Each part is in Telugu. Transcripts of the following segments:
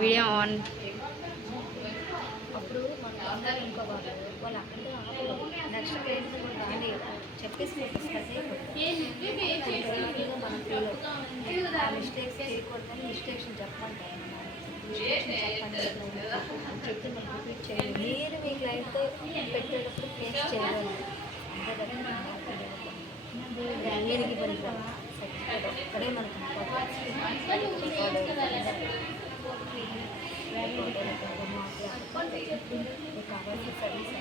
Video on. అప్పుడు మన అందరూ ఇంకో వాళ్ళు అక్కడితో ఆపలేదు. నెక్స్ట్ ప్లేస్ కూడా రాని చెప్పేసి మనం ఫీల్ అవుతాం. ఆ మిస్టేక్స్ చేయకూడదని మిస్టేక్స్ చెప్పమంటారు. చెప్పండి చెప్తే మనం రిపీట్ చేయాలి. మీరు మీ క్లయింట్తో పెట్టేటప్పుడు ఫేస్ చేయాలి. దేనికి పనికిరాదు. సర్టిఫికేట్ ఒక్కడే మనకు కావాల్సిన సర్వీస్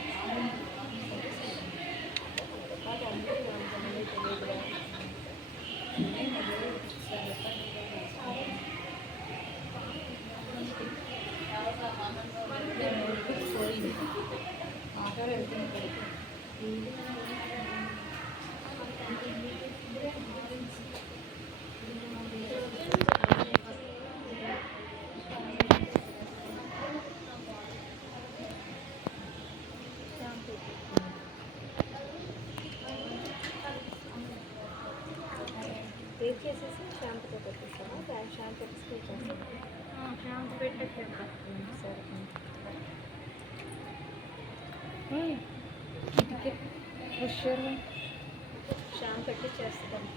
ఆటోలో వెళ్తుంది. వేట్ చేసేసి షాంపూతో పెట్టిస్తాను. షాంపూ స్ప్రే చేస్తాను. షాంపూ పెట్టట్లేదు. సరే షాంపూ పెట్టి చేస్తాను.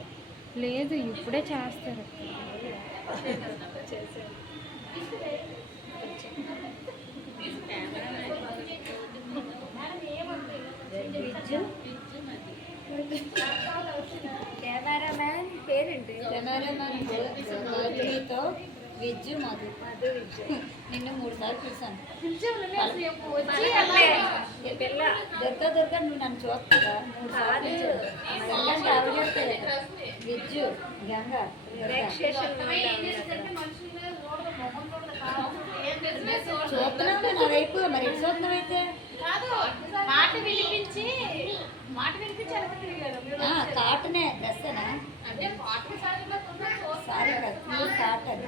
లేదు, ఇప్పుడే చేస్తారు. చేసాను. కెమెరామ్యాన్ పేరేంటి? కెమెరామ్యాన్ గౌతమితో విజ్జు మధు విజ్జు. నిన్ను 3 సార్లు చూసాను. పిల్ల దుర్గా నువ్వు నన్ను చూస్తా 3 సార్లు విజ్జు గంగ చూస్తున్నావు నా వైపు. మరి ఎటు చూస్తున్నావు అయితే? కాటనే డ్రెస్సేనా? సారీ కాదు, ప్యూర్ కాటన్.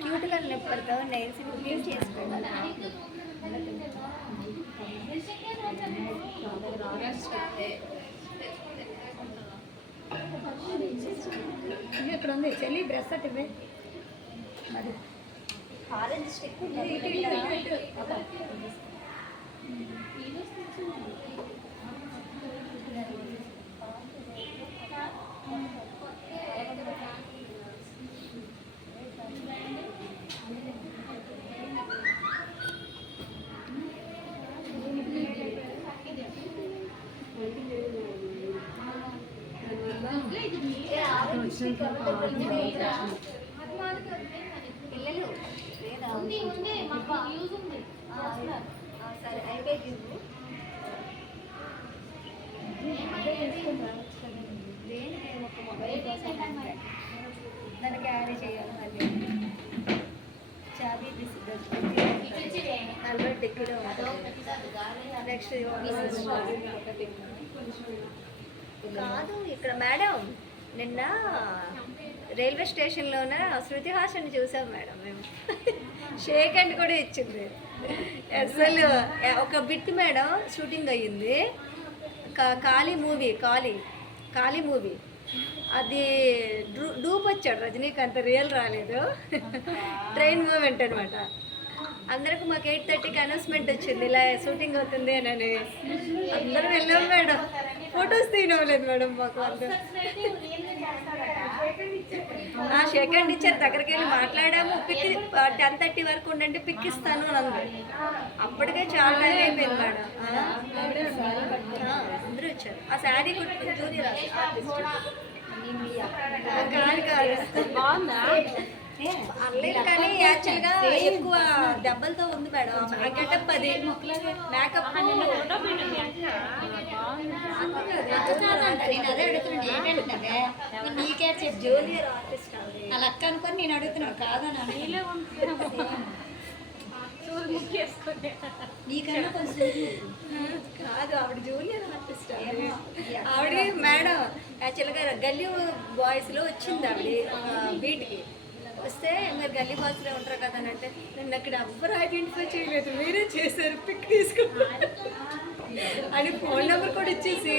క్యూట్గా నిప్పడతావు. నైల్స్ రివ్యూ చేసుకోవాలి. ఇక్కడ ఉంది చెల్లి డ్రెస్ అట్టివే. మరి ఆరెంజ్ స్టిక్ పిల్లలు సరే అయితే ఒక మొబైల్ కోసం దాన్ని క్యారీ చేయాలి. మళ్ళీ చాబీ అల్బర్ట్ డిక్కీలో నెక్స్ట్ కాదు. ఇక్కడ మేడం నిన్న రైల్వే స్టేషన్లోనే శృతి హాసన్ని చూసాం మేడం. మేము షేక్ హ్యాండ్ కూడా ఇచ్చింది. అసలు ఒక బిట్ మేడం షూటింగ్ అయ్యింది. కాళీ మూవీ అది డూప్ వచ్చాడు రజనీకాంత్. రియల్ రాలేదు. ట్రైన్ మూమెంట్ అనమాట. అందరికి మాకు 8:30కి అనౌన్స్మెంట్ వచ్చింది ఇలా షూటింగ్ అవుతుంది అని. అందరం వెళ్ళాం మేడం. ఫొటోస్ తీయనవ్వలేదు మేడం మాకు. అందరూ షేక్ హ్యాండ్ ఇచ్చారు. దగ్గరికి వెళ్ళి మాట్లాడాము. 10:30 వరకు ఉండండి పిక్కిస్తాను అని అంది. అప్పటికే చాలా టైం అయిపోయింది మేడం. అందరూ వచ్చారు. ఆ శారీ కుట్టి జూనియర్ అర్లేదు కానీ యాక్చువల్గా ఎక్కువ దెబ్బలతో ఉంది మేడం. ఆ గెటప్ అది మేకప్ నీకే చెప్పు. జూనియర్ ఆర్టిస్ట్ అలా అక్క అనుకొని నేను అడుగుతున్నాను. కాదన్నా నీకన్నా కొంచెం కాదు. ఆవిడ జూనియర్ ఆర్టిస్ట్. ఆవిడ మేడం యాక్చువల్గా గల్లీ బాయ్స్లో వచ్చింది. ఆవిడ బీట్కి వస్తే మీరు గల్లీ బాయ్స్లో ఉంటారు కదా అని అంటే నన్ను అక్కడ ఎవ్వరు ఐడెంటిఫై చేయలేదు. మీరే చేశారు పిక్ తీసుకున్నారు అని ఫోన్ నెంబర్ కూడా ఇచ్చేసి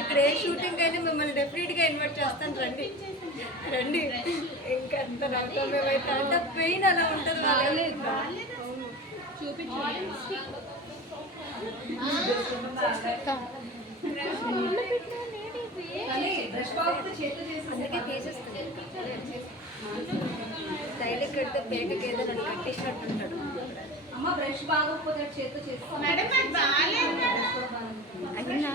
ఇక్కడ ఏ షూటింగ్ అయినా మిమ్మల్ని డెఫినెట్గా ఇన్వైట్ చేస్తాను, రండి రండి. ఇంకా అంత నాకు మేమైతే అంత పెయిన్ అలా ఉంటుంది అందుకే తీసేస్తుంది. స్టైల్ కడితే పేకకి ఏదో నన్ను కట్టేసినట్టు ఉంటాడు. అమ్మ బ్రష్ బాగోకపోతే చేతితో చేస్తాను. అయినా